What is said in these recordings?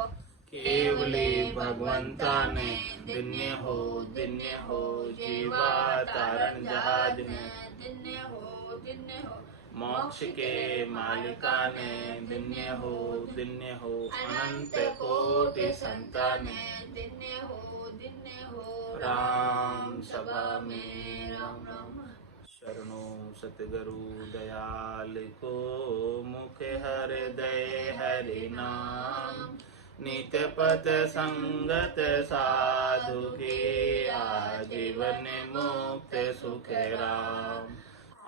केवली भगवंताने दिन्य हो जीवा तारण जहाज में दिन्य हो मोक्ष के मालिका ने दिन्य हो अनंत कोटि संताने दिन्य हो राम सभा में राम राम। शरणो सतगुरु दयाल को मुख हृदय हरि नाम नित्य पथ संगत साधु के आजीवन मुक्त सुख राम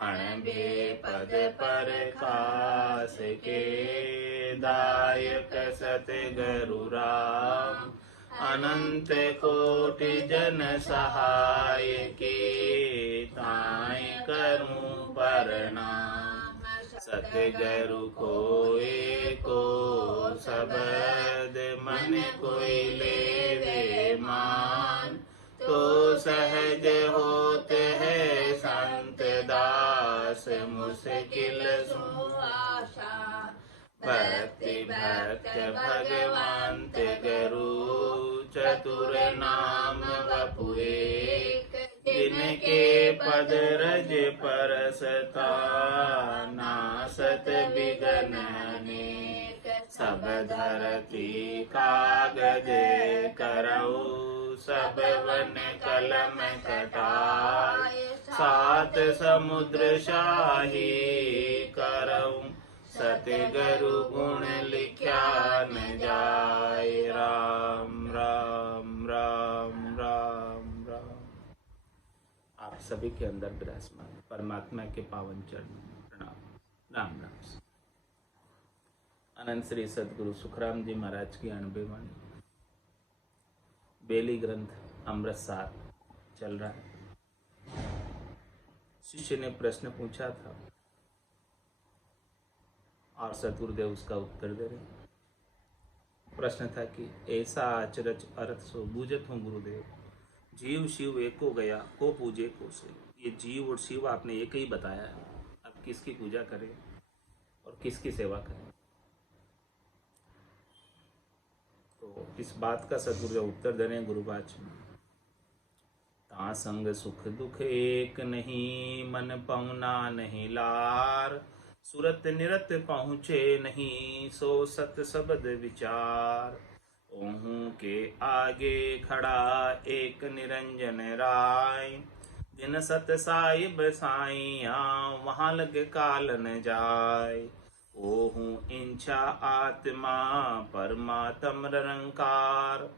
अणबे पद पर कास के दायक सतगुरु राम अनंत कोटि जन सहाय के ताय करूं प्रणाम सतगुरु कोई को शब्द मन कोई लेवे मान तो सहज होते है संत दास मुश्किल सो आशा भक्ति भक्त भगवंत गुरु चतुर नाम वपु एक जिनके पद रज परसता नासत बिगन अनेक सब धरती कागज करऊ सब वन कलम कटाय सात समुद्र शाही करऊ सतगुरु गुण लिख्या न जाय राम राम राम राम राम। आप सभी के अंदर विराजमान परमात्मा के पावन चरणों में प्रणाम राम राम। अनंत श्री सदगुरु सुखराम जी महाराज की 90 वाणी बेली ग्रंथ अमृतसार चल रहा है। शिष्य ने प्रश्न पूछा था और सतगुरुदेव उसका उत्तर दे रहे। प्रश्न था कि ऐसा आचरज अर्थ सो बूझत हूँ गुरुदेव, जीव शिव एको गया को पूजे को से। ये जीव और शिव आपने एक ही बताया है, अब किसकी पूजा करें और किसकी सेवा करें। तो इस बात का सतगुरुदेव उत्तर दे रहे हैं गुरुवाच में। ता संग सुख दुख एक नहीं मन पहुना नहीं लार सुरत निरत पहुँचे नहीं सो सत शब्द विचार। ओहू के आगे खड़ा एक निरंजन राय दिन सत साहिब साइया वहाँ लग काल न जाय। ओहू इंछा आत्मा परमात्म निरंकार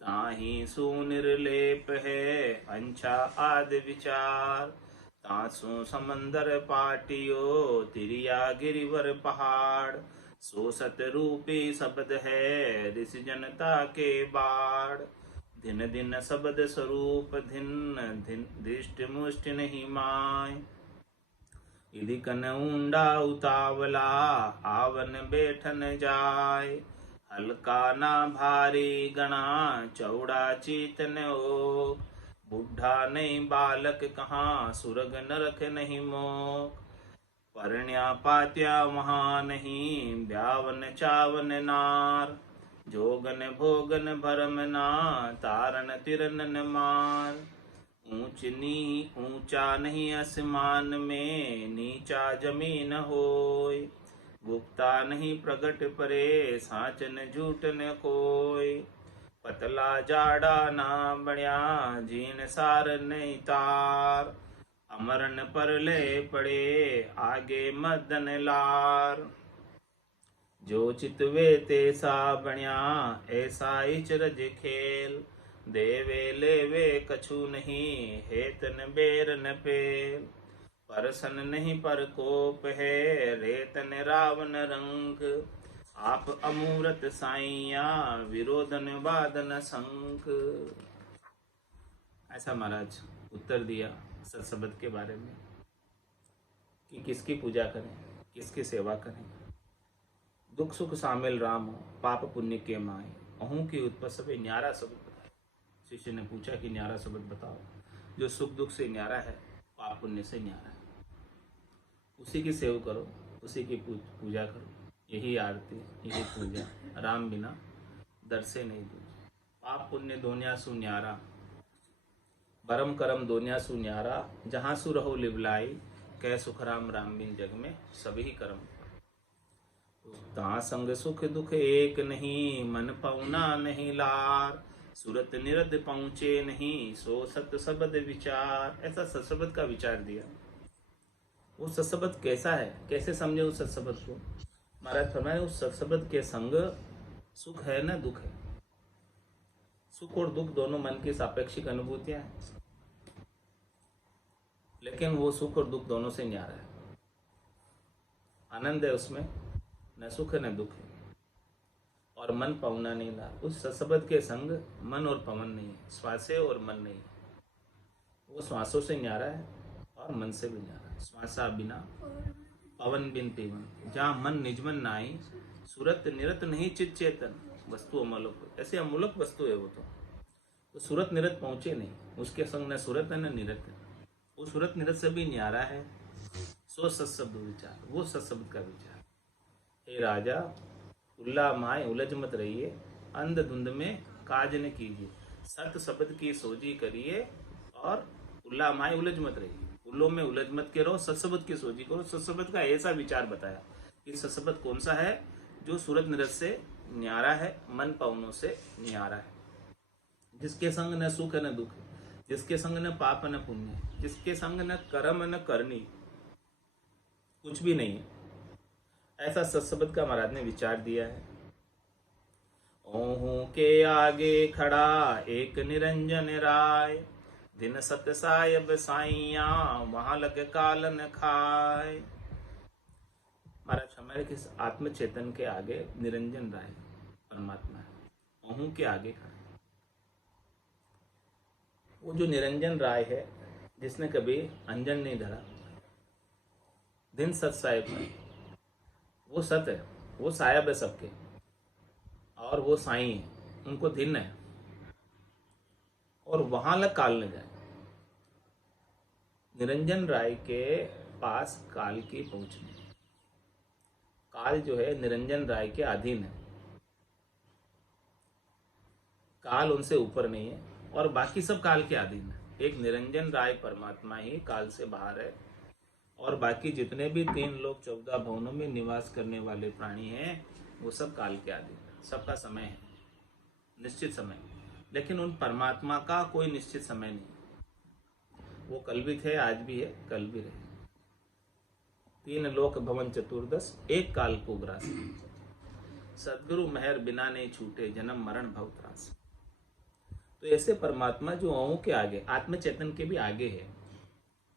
ताही सुनिर्लेप है अंछा आदि विचार। तासु समंदर पाटियो तिरिया गिरिवर पहाड़ सो सतरूपी शब्द है ऋषि जनता के बाढ़। दिन दिन शब्द स्वरूप धिन धिन दृष्ट मुष्ट नहीं माय। यदि कन ऊंडा उतावला आवन बैठन जाय। हल्का ना भारी गणा चौड़ा चीतन ओ। बुढ़ा नहीं बालक कहाँ सुरग नरक नहीं मोक। परण्या पात्या वहाँ नहीं ब्यावन चावन नार। जोगन भोगन भरम ना तारण तिरन न मार। ऊंचा नहीं आसमान में नीचा जमीन होय। गुप्ता नहीं प्रगट परे साचन झूठ न कोय। पतला जाड़ा ना बढ़िया जीन सार नहीं तार। अमरन पर ले पड़े आगे मदन लार। जो चितवे तेसा बढ़िया ऐसा ही चरज खेल। देवे लेवे कछु नहीं हेतन बेर न पेल। परसन नहीं पर कोप है रेतन रावण रंग। आप अमूरत साइया विरोधन वादन शंख। ऐसा महाराज उत्तर दिया सत्सबद के बारे में कि किसकी पूजा करें किसकी सेवा करें। दुख सुख शामिल राम हो पाप पुण्य के माए। अहूँ की उत्पत्ति न्यारा शब्द बताए। शिष्य ने पूछा कि न्यारा शब्द बताओ जो सुख दुख से न्यारा है पाप पुण्य से न्यारा है। उसी की सेवा करो उसी की पूजा करो। यही आरती यही पूजा। राम बिना दर से नहीं दूजे। पाप पुण्य दोनिया सु न्यारा, बरम करम दोनिया सु न्यारा, जहाँ सु रहो लिवलाई, कह सुख राम राम बिन जग में सभी कर्म। ता संग सुख दुख एक नहीं, मन पौना नहीं लार, सूरत निरद पहुँचे नहीं, सो सत सबद विचार। ऐसा सत्सबद का विचार दिया। वो सत्सबद कैसा है, कैसे समझे उस सत्सबद को? महाराज फरमाए उस सत्सबद के संग सुख है ना दुख है। सुख और दुख दोनों मन की सापेक्षिक अनुभूतियां हैं, लेकिन वो सुख और दुख दोनों से न्यारा है। आनंद है उसमें, न सुख है न दुख है। और मन पवना नहीं ला, उस सत्सबद के संग मन और पवन नहीं है, श्वासे और मन नहीं है। वो श्वासों से न्यारा है और मन से भी न्यारा है। श्वासा बिना पवन बिन पीवन, जहाँ मन निजमन नाई, सूरत निरत नहीं चित चेतन, वस्तु अमूलक। ऐसे अमूलक वस्तु है वो तो सूरत निरत पहुंचे नहीं, उसके संग न सूरत है न निरत है। वो सूरत निरत से भी न्यारा है। सो सत्शब्द विचार, वो सत्शब्द का विचार। हे राजा उल्ला माए उलझ मत रहिए, अंध धुंध में काज न कीजिए, सत शब्द की सोजी करिए और उल्ला माए उलझ मत रहिए। उल्लों में उलझ मत के रहो, सत्शब्द की सोजी करो। सत्शब्द का ऐसा विचार बताया कि सत्शब्द कौन सा है जो सूरत निरत से न्यारा है, मन पवनों से न्यारा है, जिसके संग न सुख न दुख, जिसके संग न पाप न पुण्य, जिसके संग न कर्म न करनी, कुछ भी नहीं है। ऐसा सत्शब्द का महाराज ने विचार दिया है। ओहू के आगे खड़ा एक निरंजन राय, दिन सत्य सायब साइया, वहां लग कालन खाए। महाराज हमारे किस आत्म चेतन के आगे निरंजन राय परमात्मा है, ओहू के आगे खड़ा। वो जो निरंजन राय है, जिसने कभी अंजन नहीं धरा, दिन सत साहिब है, वो सत है, वो साहिब है सबके, और वो साई है, उनको दिन है, और वहां लग काल न जाए। निरंजन राय के पास काल की पहुंच नहीं। काल जो है निरंजन राय के अधीन है, काल उनसे ऊपर नहीं है और बाकी सब काल के अधीन है। एक निरंजन राय परमात्मा ही काल से बाहर है, और बाकी जितने भी 3 लोक 14 भवनों में निवास करने वाले प्राणी हैं, वो सब काल के अधीन है। सबका समय है, निश्चित समय, लेकिन उन परमात्मा का कोई निश्चित समय नहीं। वो कल भी थे, आज भी है, कल भी रहे। 3 लोक भवन चतुर्दश, एक काल को ग्रास, सदगुरु मेहर बिना नहीं छूटे, जन्म मरण भव त्रास। तो ऐसे परमात्मा जो ओं के आगे, आत्म चेतन के भी आगे है,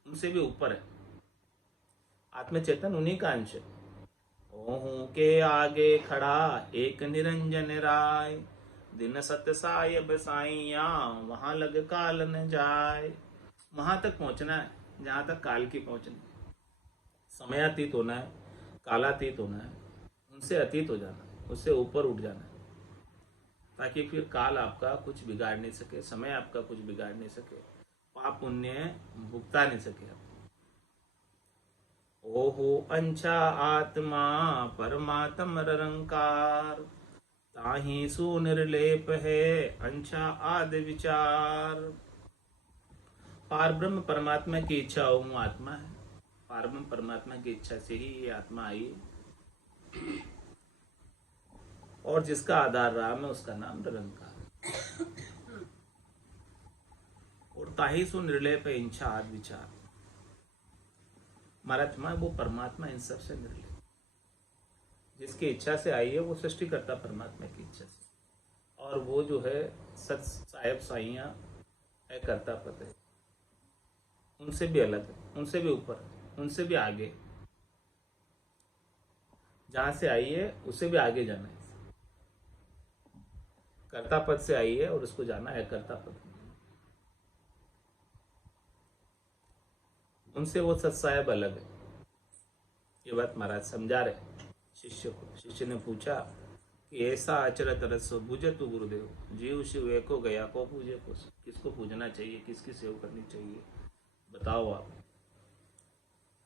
उनसे भी ऊपर है। आत्म चेतन उन्हीं का अंश है। ओहू के आगे खड़ा एक निरंजन राय, दिन सत्य सायब साइया, वहां लग काल न जाए। वहां तक पहुंचना है जहां तक काल की पहुंचनी, समयातीत होना है, कालातीत होना है, उनसे अतीत हो जाना, उससे ऊपर उठ जाना है, ताकि फिर काल आपका कुछ बिगाड़ नहीं सके, समय आपका कुछ बिगाड़ नहीं सके, पाप पुण्य भुगता नहीं सके। ओहो अंचा आत्मा परमात्म रंकार, ताही सुनिर्लेप है अंशा आदि विचार। पार ब्रह्म परमात्मा की इच्छा ओम आत्मा है, पार ब्रह्म परमात्मा की इच्छा से ही ये आत्मा आई, और जिसका आधार राम है उसका नाम निरंकार। और ताही सुनिर्लेप है इंशा आदि विचार। महाराज वो परमात्मा इन सब से निर्लेप, जिसकी इच्छा से आई है, वो सृष्टिकर्ता परमात्मा की इच्छा से, और वो जो है सत साहेब साइया है, कर्ता पद है, उनसे भी अलग है, उनसे भी ऊपर है, उनसे भी आगे, जहां से आई है उसे भी आगे जाना है। कर्ता पद से आई है और उसको जाना है कर्ता पद, उनसे वो सत्साहेब अलग है। ये बात महाराज समझा रहे शिष्य को। शिष्य ने पूछा कि ऐसा आचरण तरस पूजे तू गुरुदेव, जीव शिव एको गया को पूजे को, किसको पूजना चाहिए, किसकी सेव करनी चाहिए, बताओ आप।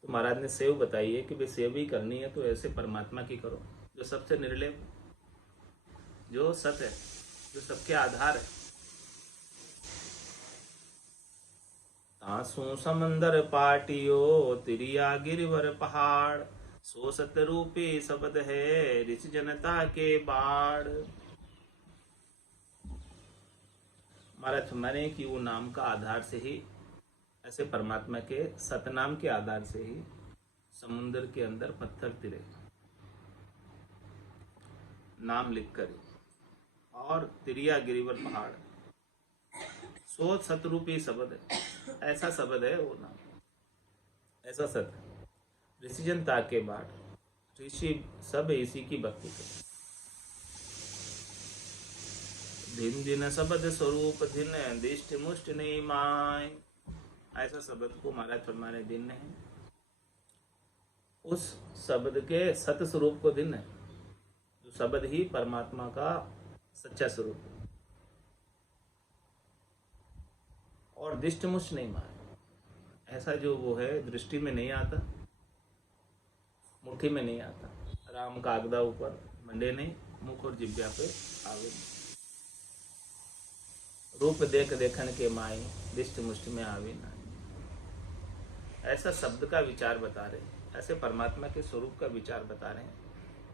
तो महाराज ने सेव बताई है कि भाई सेव ही करनी है तो ऐसे परमात्मा की करो जो सबसे निर्लेप, जो सत है, जो सबके आधार है। तासु समंदर पाटियो तिरिया गिरिवर पहाड़, सो सतरूपी शब्द है ऋषि जनता के बाढ़। महाराज माने कि वो नाम का आधार से ही, ऐसे परमात्मा के सतनाम के आधार से ही समुद्र के अंदर पत्थर तिरे नाम लिखकर, और तिरिया गिरिवर पहाड़, सो सतरूपी शब्द है, ऐसा शब्द है वो नाम, ऐसा सत ऋषि जनता के बाढ़, ऋषि सब इसी की भक्ति करते। दिन दिन शब्द स्वरूप दिन दिष्ट मुष्ट नहीं माय, ऐसा शब्द को महाराज फरमाने दिन है, उस शब्द के सत स्वरूप को दिन है, जो शब्द ही परमात्मा का सच्चा स्वरूप है। और दिष्ट मुष्ट नहीं माय, ऐसा जो वो है दृष्टि में नहीं आता, मुट्ठी में नहीं आता, राम कागदा ऊपर मंडे नहीं, मुख और जिब्या पे आवे नहीं। रूप देख देखन के माई, दिष्ट मुष्ट में आवे ना, ऐसा शब्द का विचार बता रहे हैं, ऐसे परमात्मा के स्वरूप का विचार बता रहे हैं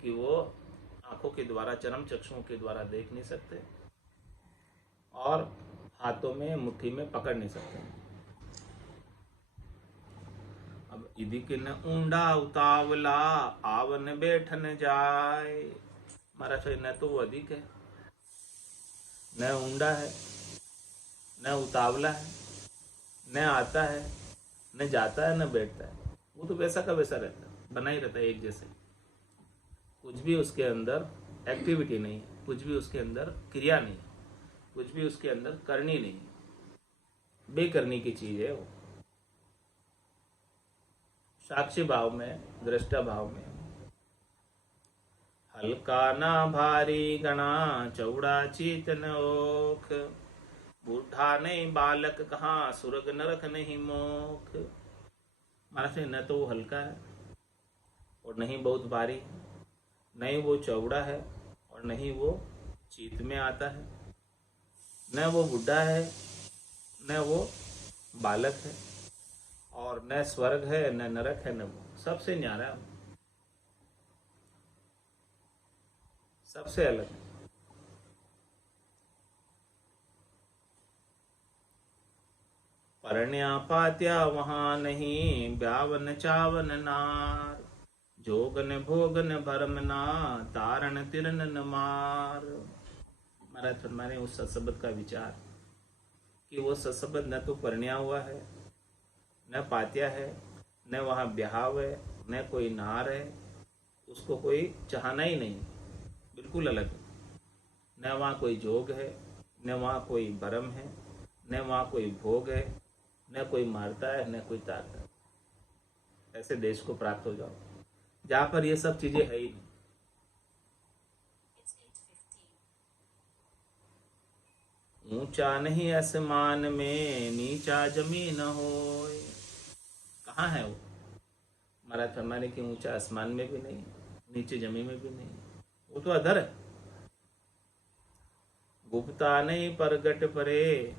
कि वो आंखों के द्वारा, चरम चक्षुओं के द्वारा देख नहीं सकते और हाथों में मुट्ठी में पकड़ नहीं सकते। अब इदी के न ऊंडा उतावला आवन बैठन जाए, महाराज न तो वो अधिक है, न ऊंडा है, न उतावला है, न आता है, न जाता है, न बैठता है, वो तो वैसा का वैसा रहता है, बना ही रहता है एक जैसे। कुछ भी उसके अंदर एक्टिविटी नहीं, कुछ भी उसके अंदर क्रिया नहीं, कुछ भी उसके अंदर करनी नहीं, बेकरनी की चीज है वो। साक्षी भाव में, दृष्टा भाव में, हल्का ना भारी गणा चौड़ा चीतन ओख, बूढ़ा नहीं बालक कहाँ सुरग नरक नहीं मोख। महाराज न तो वो हल्का है और नहीं बहुत भारी है, नहीं वो चौड़ा है और नहीं वो चीत में आता है, न वो बुढ़ा है न वो बालक है, और न स्वर्ग है न नरक है, न वो सबसे न्यारा है, सबसे अलग है। परण्या पात्या वहां नहीं, ब्यावन चावन नार, जोगन भोगन भरम ना, तारण तिरन न मार। महाराज फरमाने उस सत्सबद का विचार कि वो सत्सबद न तो परण्या हुआ है, न पात्या है, न वहाँ ब्याह है, न कोई नार है, उसको कोई चाहना ही नहीं, बिल्कुल अलग। न वहाँ कोई जोग है, न वहाँ कोई भरम है, न वहाँ कोई भोग है, न कोई मारता है, न कोई तारता है। ऐसे देश को प्राप्त हो जाओ जहाँ पर ये सब चीजें है ही नहीं। ऊंचा नहीं आसमान में, नीचा जमीन हो, कहाँ है वो? महाराज फरमाने कि ऊंचा आसमान में भी नहीं, नीचे जमीन में भी नहीं, वो तो अधर है। गुप्ता नहीं प्रगट परे,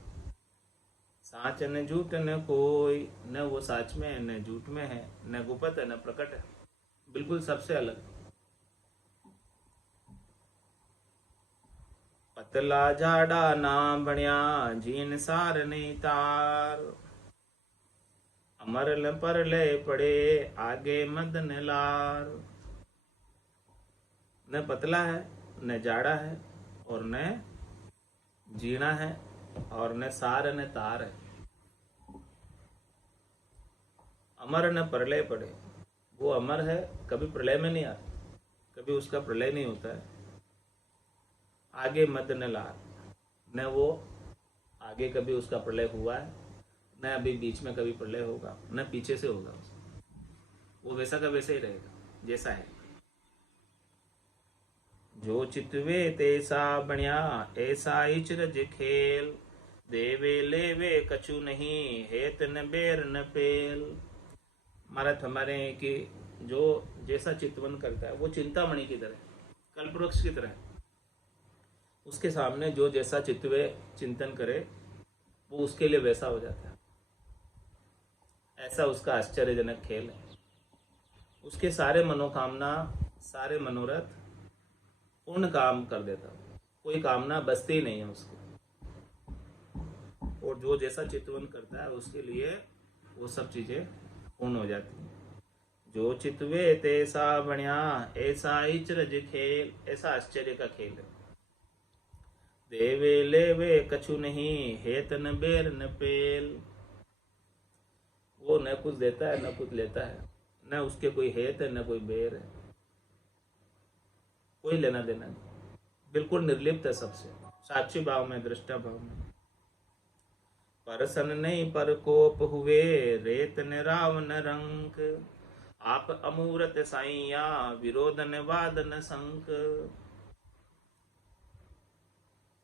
साच न झूठ न कोई, न वो साच में है न झूठ में है, न गुप्त है न प्रकट है, बिल्कुल सबसे अलग। पतला जाड़ा ना बणिया, जीन सार नहीं तार, अमर ल पर ले पड़े आगे मदन लार। न पतला है, न जाड़ा है, और न जीना है, और न सार न तार है। अमर न प्रलय पड़े, वो अमर है, कभी प्रलय में नहीं आता, कभी उसका प्रलय नहीं होता है। आगे मद न लार, न वो आगे कभी उसका प्रलय हुआ है, न अभी बीच में कभी प्रलय होगा, न पीछे से होगा, वो वैसा का वैसा ही रहेगा जैसा है। जो चितवे तैसा बण्या, ऐसा इचरज खेल, देवे लेवे कछु नहीं, हेत न बेर न पेल। महाराज हमारे कि जो जैसा चितवन करता है वो चिंतामणि की तरह, कल्पवृक्ष की तरह, उसके सामने जो जैसा चित्तवे चिंतन करे वो उसके लिए वैसा हो जाता है। ऐसा उसका आश्चर्यजनक खेल है। उसके सारे मनोकामना, सारे मनोरथ पूर्ण काम कर देता है। कोई कामना बचती ही नहीं है उसकी। और जो जैसा चितवन करता है उसके लिए वो सब चीजें पूर्ण हो जाती हैं। जो चितवे तैसा बण्या, ऐसा ही चरज खेल, ऐसा आश्चर्य का खेल है। देवे लेवे कछु नहीं, हेत न बेर न पेल। वो न कुछ देता है न कुछ लेता है, न उसके कोई हेत है न कोई बेर है, कोई लेना देना नहीं, बिल्कुल निर्लिप्त है सबसे, साक्षी भाव में, दृष्टा भाव में। परसन नहीं पर कोप हुए, रेत न राव न रंक। आप अमूरत साइया, विरोध न वाद न संक।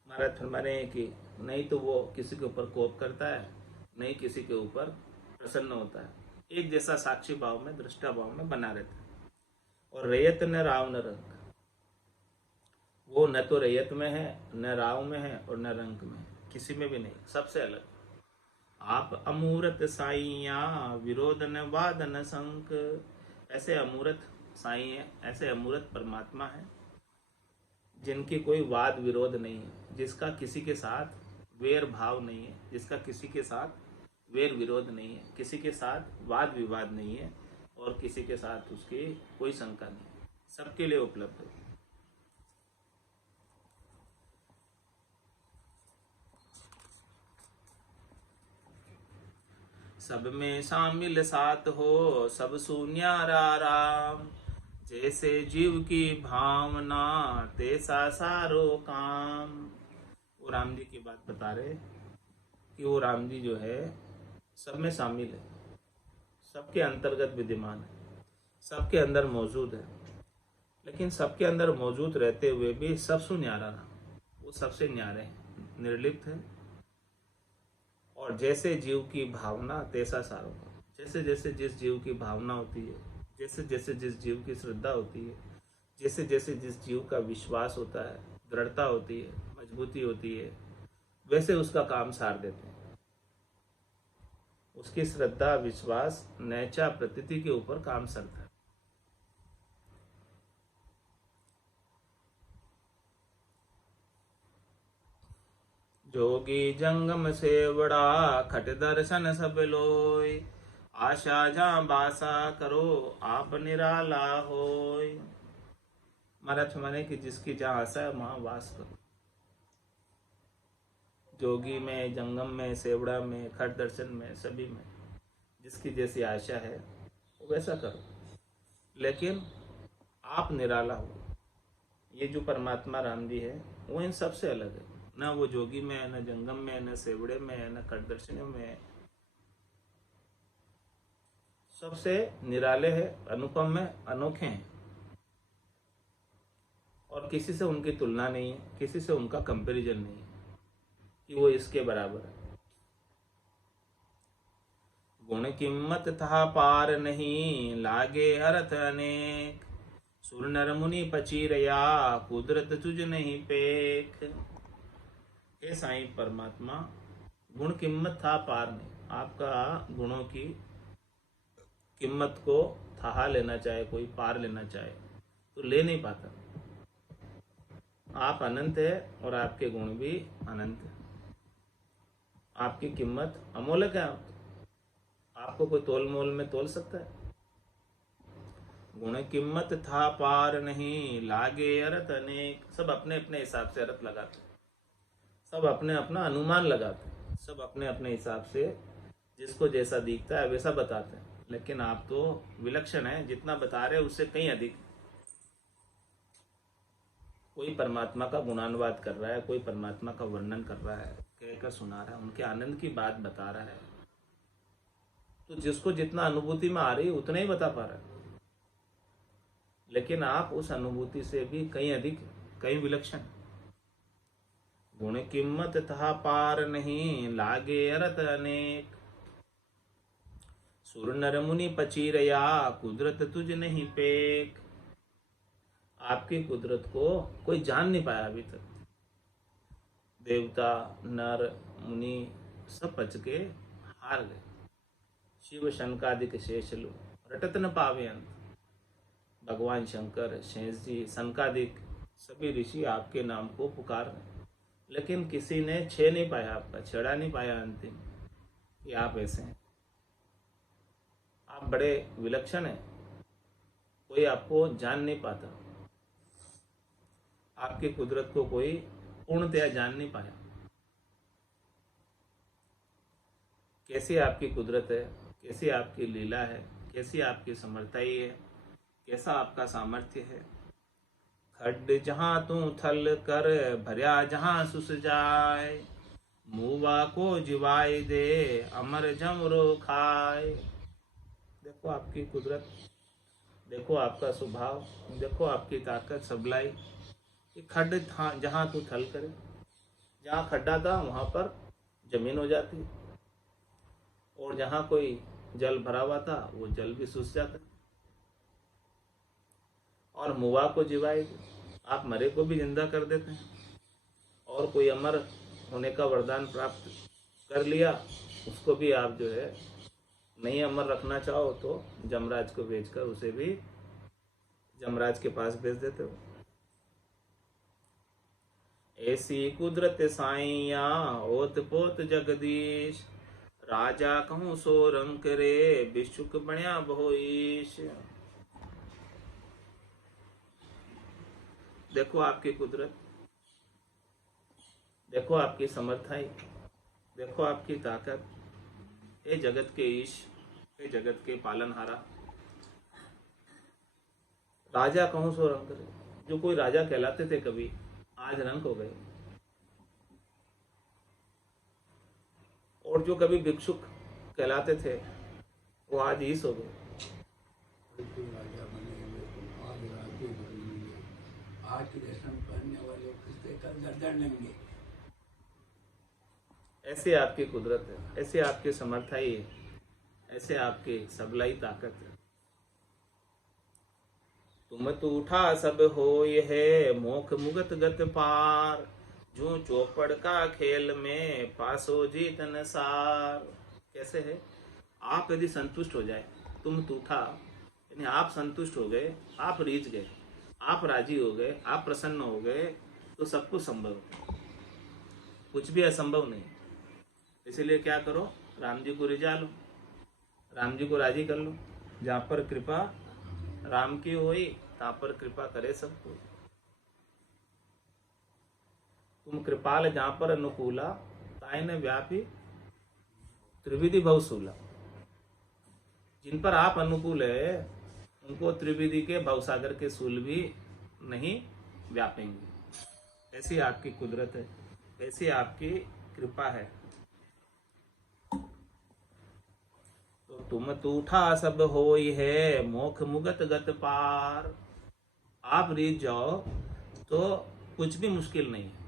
महाराज फरमाने हैं कि नहीं तो वो किसी के ऊपर कोप करता है, नहीं किसी के ऊपर प्रसन्न होता है। एक जैसा साक्षी भाव में, दृष्टा भाव में बना रहता है। और रैयत न राव न रंक, वो न तो रैयत में है, न राव में है, और न रंक में, किसी में भी नहीं, सबसे अलग। आप अमूरत साइया, विरोध न वाद न संक। ऐसे अमूरत साई है, ऐसे अमूरत परमात्मा है जिनकी कोई वाद विरोध नहीं है, जिसका किसी के साथ वेर भाव नहीं है, जिसका किसी के साथ वेर विरोध नहीं है, किसी के साथ वाद विवाद नहीं है, और किसी के साथ उसकी कोई शंका नहीं, सबके लिए उपलब्ध है। सब में शामिल साथ हो, सब शून्यारा राम। जैसे जीव की भावना, तैसा सारो काम। वो राम जी की बात बता रहे कि वो राम जी जो है सब में शामिल है, सबके अंतर्गत विद्यमान है, सबके अंदर मौजूद है। लेकिन सबके अंदर मौजूद रहते हुए भी सबसे न्यारा राम, वो सबसे न्यारे हैं, निर्लिप्त है। और जैसे जीव की भावना तैसा सारो काम। जैसे जैसे जिस जीव की भावना होती है, जैसे जैसे जिस जीव की श्रद्धा होती है, जैसे जैसे जिस जीव का विश्वास होता है, दृढ़ता होती है, मजबूती होती है, वैसे उसका काम सार देते हैं। उसकी श्रद्धा, विश्वास, नैचा प्रतीति के ऊपर काम सरता है। जोगी जंगम से बड़ा, खट दर्शन सब लोय। आशा जहाँ बासा करो, आप निराला होय। महाराज माने कि जिसकी जहाँ आशा है वहाँ वास करो। जोगी में, जंगम में, सेवड़ा में, खट दर्शन में, सभी में जिसकी जैसी आशा है वो वैसा करो, लेकिन आप निराला हो। ये जो परमात्मा राम जी है वो इन सबसे अलग है। न वो जोगी में है, न जंगम में, न सेवड़े में, न खट दर्शनों में, सबसे निराले है, अनुपम है, अनोखे हैं, और किसी से उनकी तुलना नहीं है, किसी से उनका कंपैरिजन नहीं है कि वो इसके बराबर है। गुण किम्मत था पार नहीं, लागे अर्थ अनेक। सुर नर मुनि पचीरया, कुदरत तुझ नहीं पेख। हे साईं परमात्मा, गुण किम्मत था पार नहीं। आपका गुणों की कीमत को था लेना चाहे कोई, पार लेना चाहे तो ले नहीं पाता। आप अनंत है और आपके गुण भी अनंत है। आपकी कीमत अमोलक है, आपको कोई तोल मोल में तोल सकता है? गुण कीमत था पार नहीं, लागे अर्थ अनेक। सब अपने अपने हिसाब से अर्थ लगाते, सब अपने अपना अनुमान लगाते, सब अपने अपने हिसाब से जिसको जैसा दिखता है वैसा बताते हैं। लेकिन आप तो विलक्षण है, जितना बता रहे हैं उससे कहीं अधिक। कोई परमात्मा का गुणानुवाद कर रहा है, कोई परमात्मा का वर्णन कर रहा है, कहकर सुना रहा है, उनके आनंद की बात बता रहा है, तो जिसको जितना अनुभूति में आ रही है उतना ही बता पा रहा है। लेकिन आप उस अनुभूति से भी कहीं अधिक, कहीं विलक्षण। गुण कीमत था पार नहीं, लागे अर्थ अनेक। सुर नर मुनि पचीरया, कुदरत तुझ नहीं पेख। आपकी कुदरत को कोई जान नहीं पाया अभी तक। देवता नर मुनि सब बच के हार गए। शिव शनकादिक शेषलु रटत न पावे अंत। भगवान शंकर, शेष जी, सनकादिक सभी ऋषि आपके नाम को पुकार रहे, लेकिन किसी ने छे नहीं पाया, आपका छेड़ा नहीं पाया अंतिम कि आप ऐसे हैं। आप बड़े विलक्षण हैं, कोई आपको जान नहीं पाता, आपकी कुदरत को कोई पूर्णतया जान नहीं पाया। कैसी आपकी कुदरत है, कैसी आपकी लीला है, कैसी आपकी समर्थाई है, कैसा आपका सामर्थ्य है। खड्ड जहां तू थल कर भर्या जहां सुस जाए। मुवा को जिवाए दे अमर जमरो खाए। देखो आपकी कुदरत, देखो आपका स्वभाव, देखो आपकी ताकत सबलाई। कि खड्ड था जहां तू थल करे, जहां खड्डा था वहां पर जमीन हो जाती, और जहां कोई जल भरा हुआ था वो जल भी सूख जाता। और मुआ को जिवाए, आप मरे को भी जिंदा कर देते हैं, और कोई अमर होने का वरदान प्राप्त कर लिया उसको भी आप जो है नहीं अमर रखना चाहो तो जमराज को भेजकर उसे भी जमराज के पास भेज देते हो। ऐसी कुदरत साइया ओत पोत जगदीश। राजा कहूँ सो रंग करे बिशुक बण्या भोईश। देखो आपकी कुदरत, देखो आपकी समर्थाई, देखो आपकी ताकत। हे जगत के ईश, हे जगत के पालनहारा। राजा कहूँ सो रंग करे, जो कोई राजा कहलाते थे कभी, आज रंग हो गए। और जो कभी भिक्षुक कहलाते थे वो आज ईश हो गए। राजा बने हुए तो आज राज्य बनेंगे, आज के रेशम पहनने वाले किसके कल गर्दन लेंगे। ऐसे आपकी कुदरत है, ऐसे आपकी समर्थाई है, ऐसे आपकी सबलाई ताकत है। तुम तो उठा सब होय है मोख मुगत गत पार। जो चौपड़ का खेल में पासो जीत नसार। कैसे है? आप यदि संतुष्ट हो जाए, तुम टूठा यानी आप संतुष्ट हो गए, आप रीझ गए, आप राजी हो गए, आप प्रसन्न हो गए, तो सब कुछ संभव है, कुछ भी असंभव नहीं। इसीलिए क्या करो, राम जी को रिझा लो, राम जी को राजी कर लो। जहाँ पर कृपा राम की होई तहाँ पर कृपा करे सबको। तुम कृपाल जहाँ पर अनुकूला ताई न व्यापी त्रिविधि भवसूला। जिन पर आप अनुकूल है उनको त्रिविधि के भवसागर के सूल भी नहीं व्यापेंगे। ऐसी आपकी कुदरत है, ऐसी आपकी कृपा है। तो तुम तूठा सब होई है मोख मुगत गत पार। आप रीझ जाओ तो कुछ भी मुश्किल नहीं है।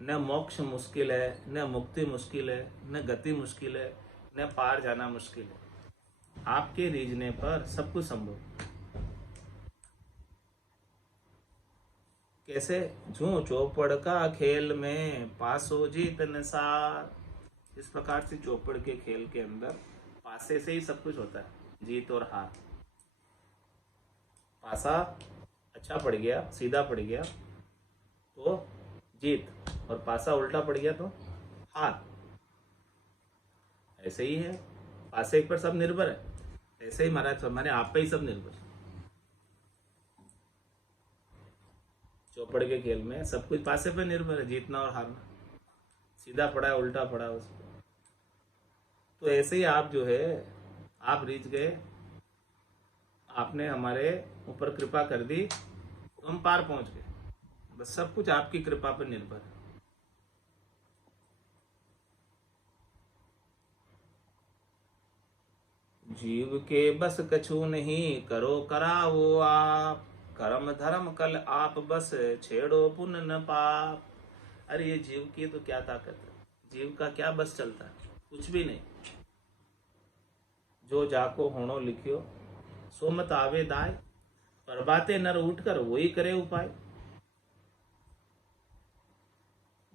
न मोक्ष मुश्किल है, न मुक्ति मुश्किल है, न गति मुश्किल है, न पार जाना मुश्किल है। आपके रीझने पर सब कुछ संभव। कैसे? जो चौपड़ का खेल में पासो जीत नसार। इस प्रकार से चौपड़ के खेल के अंदर पासे से ही सब कुछ होता है, जीत और हार। पासा अच्छा पड़ गया, सीधा पड़ गया तो जीत, और पासा उल्टा पड़ गया तो हार। ऐसे ही है, पासे पर सब निर्भर है, ऐसे ही महाराज हमारे आप पे ही सब निर्भर है। चौपड़ के खेल में सब कुछ पासे पे निर्भर है, जीतना और हारना। सीधा पड़ा है, उल्टा पड़ा है उसको। तो ऐसे ही आप जो है, आप रीझ गए, आपने हमारे ऊपर कृपा कर दी तो हम पार पहुंच गए। बस सब कुछ आपकी कृपा पर निर्भर है। जीव के बस कछु नहीं करो करावो आप। कर्म धर्म कल आप बस छेड़ो पुण्य न पाप। अरे ये जीव की तो क्या ताकत है, जीव का क्या बस चलता है, कुछ भी नहीं। जो जाको होनो लिखियो सो मत आवे दाय। पर बातें नर उठकर वही करे उपाय।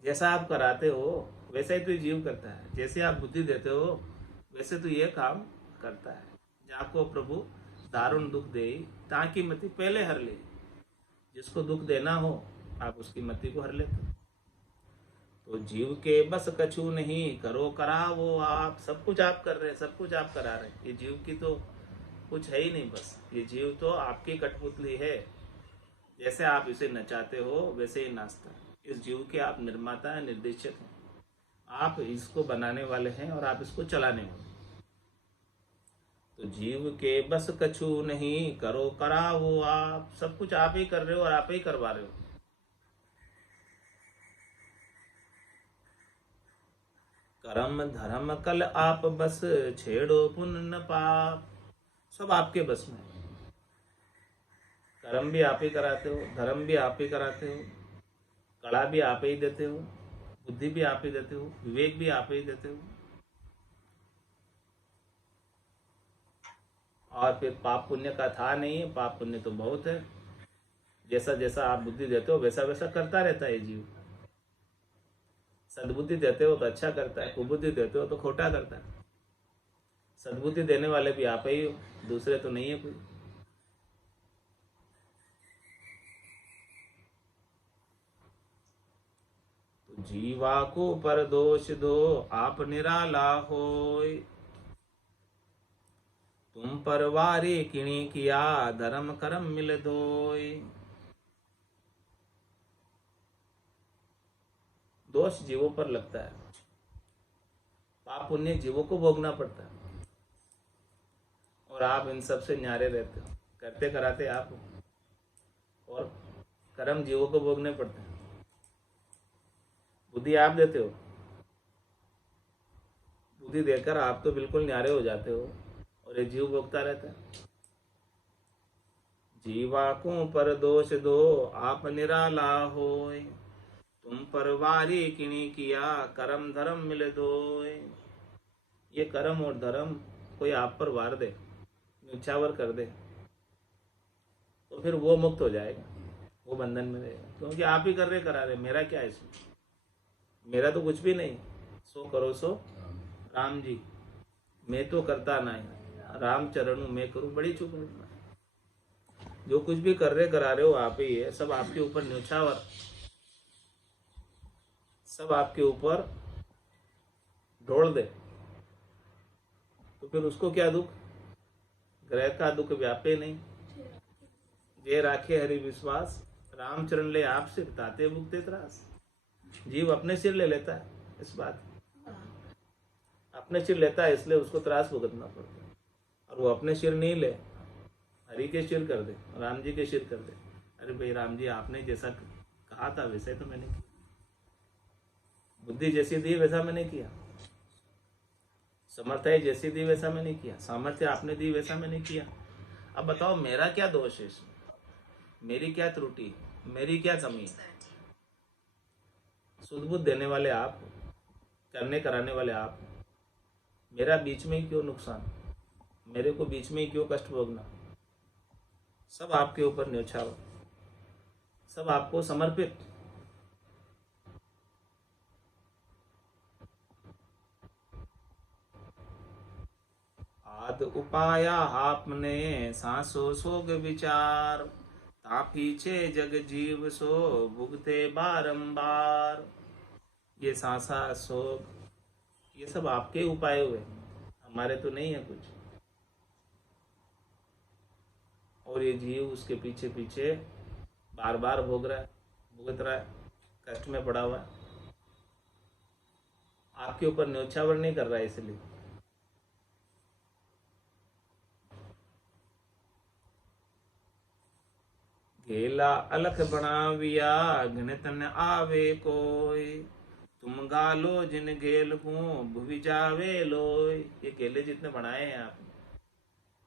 जैसा आप कराते हो वैसा ही तो ये जीव करता है, जैसे आप बुद्धि देते हो वैसे तो ये काम करता है। जाको प्रभु दारुण दुख दे ताकि मति पहले हर ले। जिसको दुख देना हो आप उसकी मति को हर लेते हो। तो जीव के बस कछु नहीं, करो करा वो आप। सब कुछ आप कर रहे हैं, सब कुछ आप करा रहे हैं। ये जीव की तो कुछ है ही नहीं, बस ये जीव तो आपकी कठपुतली है। जैसे आप इसे नचाते हो वैसे ही नाचता है। इस जीव के आप निर्माता हैं, निर्देशक हैं। आप इसको बनाने वाले हैं और आप इसको चलाने वाले हैं। तो जीव के बस कछु नहीं, करो करा वो आप। सब कुछ आप ही कर रहे हो और आप ही करवा रहे हो। कर्म धर्म कल आप बस, छेड़ो पुण्य पाप। सब आपके बस में है। कर्म भी आप ही कराते हो, धर्म भी आप ही कराते हो, कला भी आप ही देते हो, बुद्धि भी आप ही देते हो, विवेक भी आप ही देते हो। और फिर पाप पुण्य का था नहीं है, पाप पुण्य तो बहुत है। जैसा जैसा आप बुद्धि देते हो वैसा वैसा करता रहता है जीव। सद्बुद्धि देते हो तो अच्छा करता है, कुबुद्धि देते हो तो खोटा करता है। सद्बुद्धि देने वाले भी आप ही हो, दूसरे तो नहीं है कोई। तो जीवा को पर दोष दो, आप निराला होय। तुम पर वारे किणी किया, धर्म करम मिल दोय। दोष जीवों पर लगता है, पाप पुण्य जीवों को भोगना पड़ता है। और आप इन सब से न्यारे रहते हो, करते कराते आप हो। और कर्म जीवों को भोगने पड़ते हैं। बुद्धि आप देते हो, बुद्धि देकर आप तो बिल्कुल न्यारे हो जाते हो और ये जीव भोगता रहता है। जीवा को पर दोष दो, आप निराला होय। तुम पर वारी किणी किया, कर्म धर्म मिले दोय। ये कर्म और धर्म कोई आप पर वार दे, न्यौछावर कर दे, तो फिर वो मुक्त हो जाएगा, वो बंधन में रहेगा। क्योंकि आप ही कर रहे करा रहे, मेरा क्या है इसमें? मेरा तो कुछ भी नहीं। सो करो सो राम जी, मैं तो करता नहीं, राम चरणों में करूं बड़ी चूक नहीं। जो कुछ भी कर रहे करा रहे हो आप ही है। सब आपके ऊपर न्यौछावर, सब आपके ऊपर ढोल दे तो फिर उसको क्या दुख? ग्रह का दुख व्यापे नहीं। जे राखे हरि विश्वास, रामचरण ले आप सिर, ताते भुगते त्रास। जीव अपने सिर ले लेता है, इस बात अपने सिर लेता है, इसलिए उसको त्रास भुगतना पड़ता है। और वो अपने सिर नहीं ले, हरि के सिर कर दे, राम जी के सिर कर दे। अरे भाई राम जी, आपने जैसा कहा था वैसे तो मैंने किया, बुद्धि जैसी दी वैसा मैंने किया, समर्थय जैसी दी वैसा मैंने किया, सामर्थ्य आपने दी वैसा मैंने किया। अब बताओ मेरा क्या दोष है इसमें? मेरी क्या त्रुटि है? मेरी क्या कमी है? सुध देने वाले आप, करने कराने वाले आप, मेरा बीच में ही क्यों नुकसान? मेरे को बीच में ही क्यों कष्ट भोगना? सब आपके ऊपर न्यौछावर, सब आपको समर्पित। आद उपाया आपने, सांसो सोग विचार। ता पीछे जग जीव सो, भुगते बारंबार। ये सांसा सोग ये सब आपके उपाय हुए, हमारे तो नहीं है कुछ। और ये जीव उसके पीछे पीछे बार बार भोग रहा है, भुगत रहा है, कष्ट में पड़ा हुआ है। आपके ऊपर न्यौछावर नहीं कर रहा है इसलिए। गेला अलख बनाविया, गिनत न आवे कोई। तुम गालो जिन गेल को, भुवि जावे लोय। ये गेले जितने बनाए हैं आपने,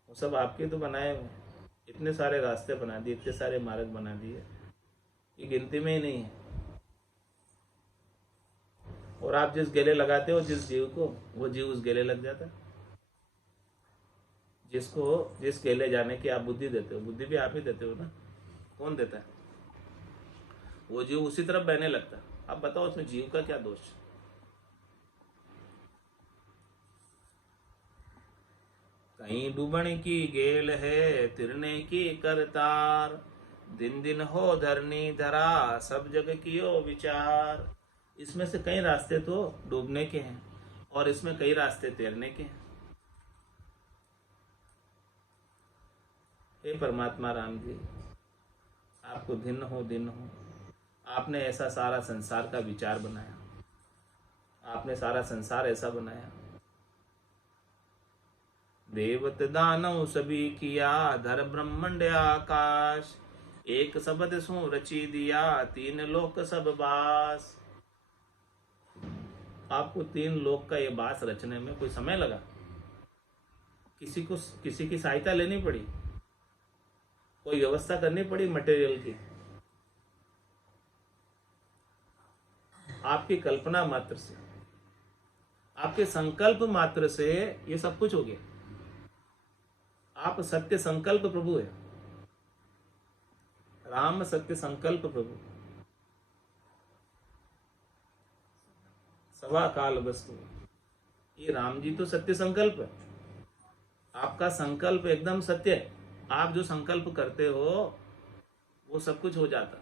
वो सब आपके तो बनाए हुए हैं। इतने सारे रास्ते बना दिए, इतने सारे मार्ग बना दिए, ये गिनती में ही नहीं है। और आप जिस गेले लगाते हो जिस जीव को, वो जीव उस गेले लग जाता है। जिस गेले जाने की आप बुद्धि देते हो, बुद्धि भी आप ही देते हो ना, कौन देता है? वो जीव उसी तरफ बहने लगता है। अब बताओ उसमें जीव का क्या दोष? कहीं डूबण की गेल है, तिरने की करतार, दिन दिन हो धरनी धरा, सब जग कियो विचार। इसमें से कई रास्ते तो डूबने के हैं और इसमें कई रास्ते तैरने के हैं। हे परमात्मा राम जी, आपको दिन हो आपने ऐसा सारा संसार का विचार बनाया, आपने सारा संसार ऐसा बनाया। देवत दानव सभी किया, धर ब्रह्मांड आकाश, एक शब्द सु रची दिया, तीन लोक सब बास। आपको तीन लोक का ये बास रचने में कोई समय लगा? किसी की सहायता लेनी पड़ी? कोई व्यवस्था करनी पड़ी मटेरियल की? आपकी कल्पना मात्र से, आपके संकल्प मात्र से ये सब कुछ हो गया। आप सत्य संकल्प प्रभु है, राम सत्य संकल्प प्रभु। सवा काल वस्तु, ये राम जी तो सत्य संकल्प है। आपका संकल्प एकदम सत्य है। आप जो संकल्प करते हो वो सब कुछ हो जाता।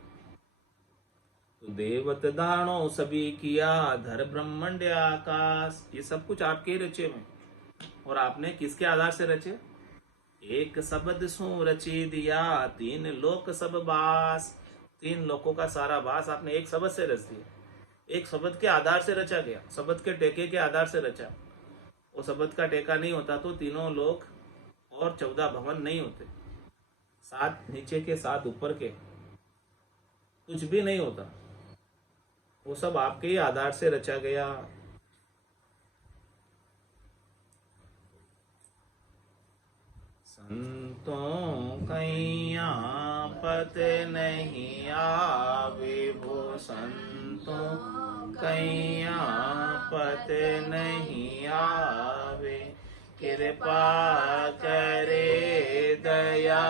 तो देवत दानो सभी किया, धर ब्रह्मांड आकाश, ये सब कुछ आपके ही रचे में। और आपने किसके आधार से रचे? एक शब्द सु रची दिया, तीन लोक सब बास। तीन लोकों का सारा बास आपने एक शब्द से रच दिया। एक शब्द के आधार से रचा गया, शब्द के टेके के आधार से रचा। वो शब्द का टेका नहीं होता तो तीनों लोक और 14 भवन नहीं होते। 7 नीचे के 7 ऊपर के, कुछ भी नहीं होता। वो सब आपके ही आधार से रचा गया। संतों कैया पते नहीं आवे, वो संतों कैया पते नहीं आवे। कृपा करे दया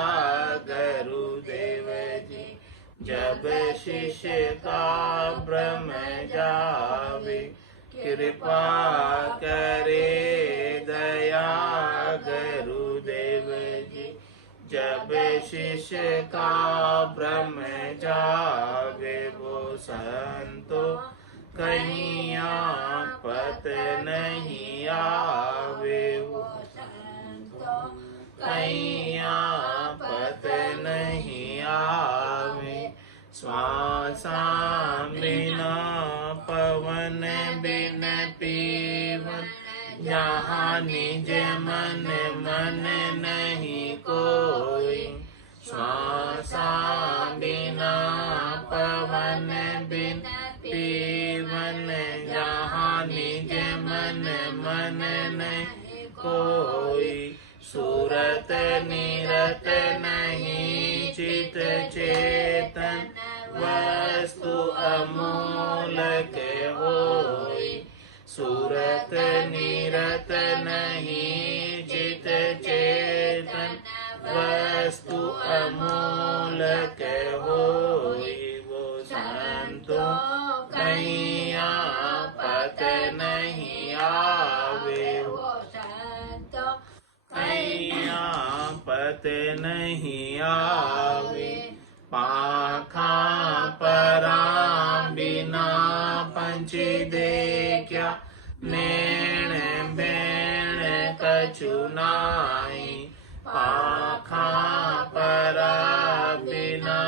गुरुदेव जी, जब शिष्य का भ्रम जावे। कृपा करे दया गुरुदेव जी, जब शिष्य का भ्रम जावे। वो संतो कहिया पत नहीं आवे, वो संतो कहिया पत नहीं आवे। श्वासा बिना पवन बिन पीवन, यहाँ निज मन मन नहीं कोई। श्वासा बिना पवन बिन पीवन, जहाँ निज मन मन नहीं कोई। सूरत निरत नहीं चित चेतन, वस्तु अमूलक होई। सूरत निरत नहीं चित चेतन, वस्तु अमूलक होई। वो संतो कहिया पत नहीं आवे, वो संतो कहिया पत नहीं आवे। पाखा पराम बिना पंच देखा, नैण बैण कछु नाई। पाखा परा बिना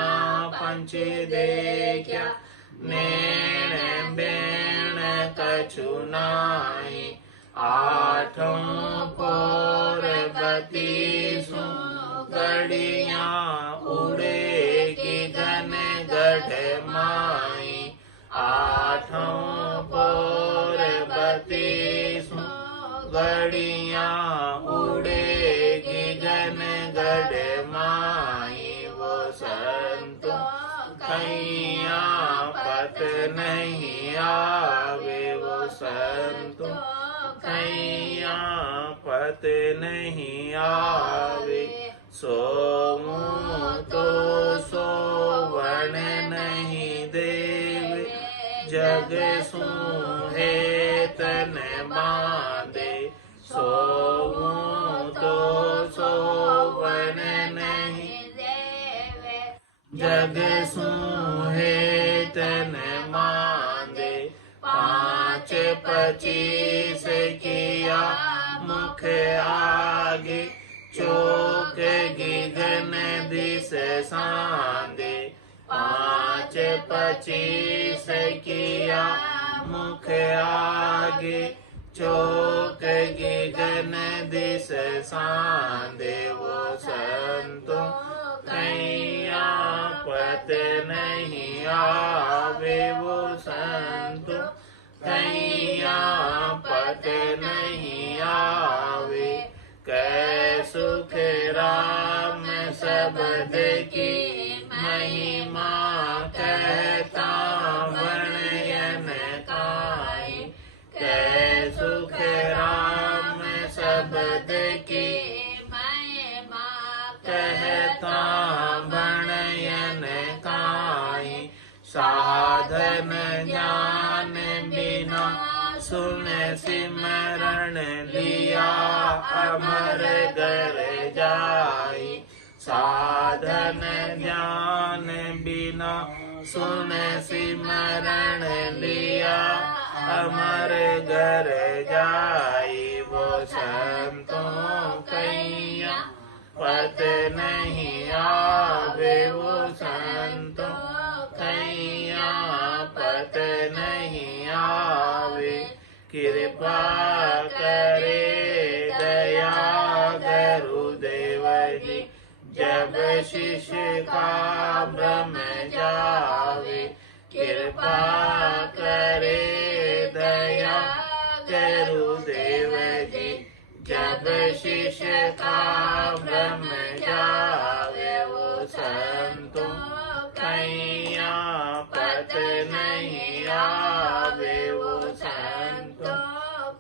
पंच देखा, नैण बैण कछु नाई। आठों पोर बतीसों गड़िया, उड़ेगी घन गढ़ माई। आठों पोर बतीसों गड़िया, उड़ेगी घन गढ़ माई। वो संतो कहिया पत नहीं आवे, वो संतो कहिया पत नहीं आवे। सोमू तो सोवण नहीं देव, जग सूहे तन बांधे, सोऊं तो सोवन नहीं देवे। जग सूहे तन बांधे, 5-25 किया मुख आगे, चौक गिगन दिस सांदे। 5-25 किया मुख आगे, चौक गिगन दिस सांदे। वो संतों कैया पत नहीं आवे, वो संतों कैया पत नहीं आवे। कै सुख राम शब्द की महिमा, कहता वर्णयन काए। कै सुख राम शब्द की महिमा, कहता वर्णयन काए। साधन ज्ञान बिना सुन सिमरण लिया, अमर घर जाई। साधन ज्ञान बिना सुन सिमरण लिया, अमर घर जाई। वो संतों कैया पत नहीं आवे, वो संतों कैया पत नहीं आवे। कृपा करे दया गुरुदेव जी, जब शिष्य का भ्रम जावे। कृपा करे दया गुरुदेव जी, जब शिष्य का भ्रम जावे। वो संतों कैया पत नहीं आवे, वो संतों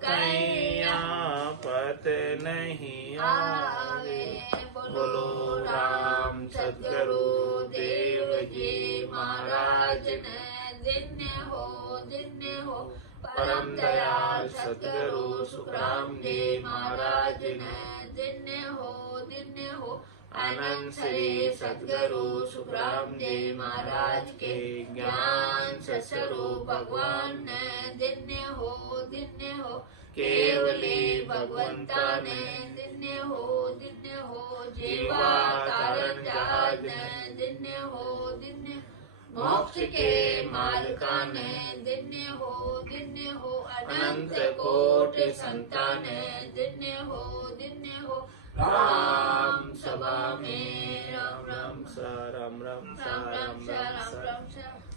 कैया पत नहीं आवे। बोलो राम सद्गुरु देव जी महाराज ने। धन्य हो, धन्य हो, परम दयाल सद्गुरु सुखराम जी महाराज ने। धन्य हो, धन्य हो, आनंद श्री सद्गुरु सुखराम जी महाराज के ज्ञान स्वरूप भगवान ने। धन्य हो, धन्य हो, केवली भगवंता ने। धन्य हो, धन्य हो, जीवा तारण जहाज ने। धन्य हो, धन्य मोक्ष के मालिका ने। धन्य हो, धन्य हो, अनंत कोटि संतान ने। धन्य हो, धन्य हो, राम सभा में राम राम सा राम राम सा राम राम राम सा, राम राम सा। राम सा।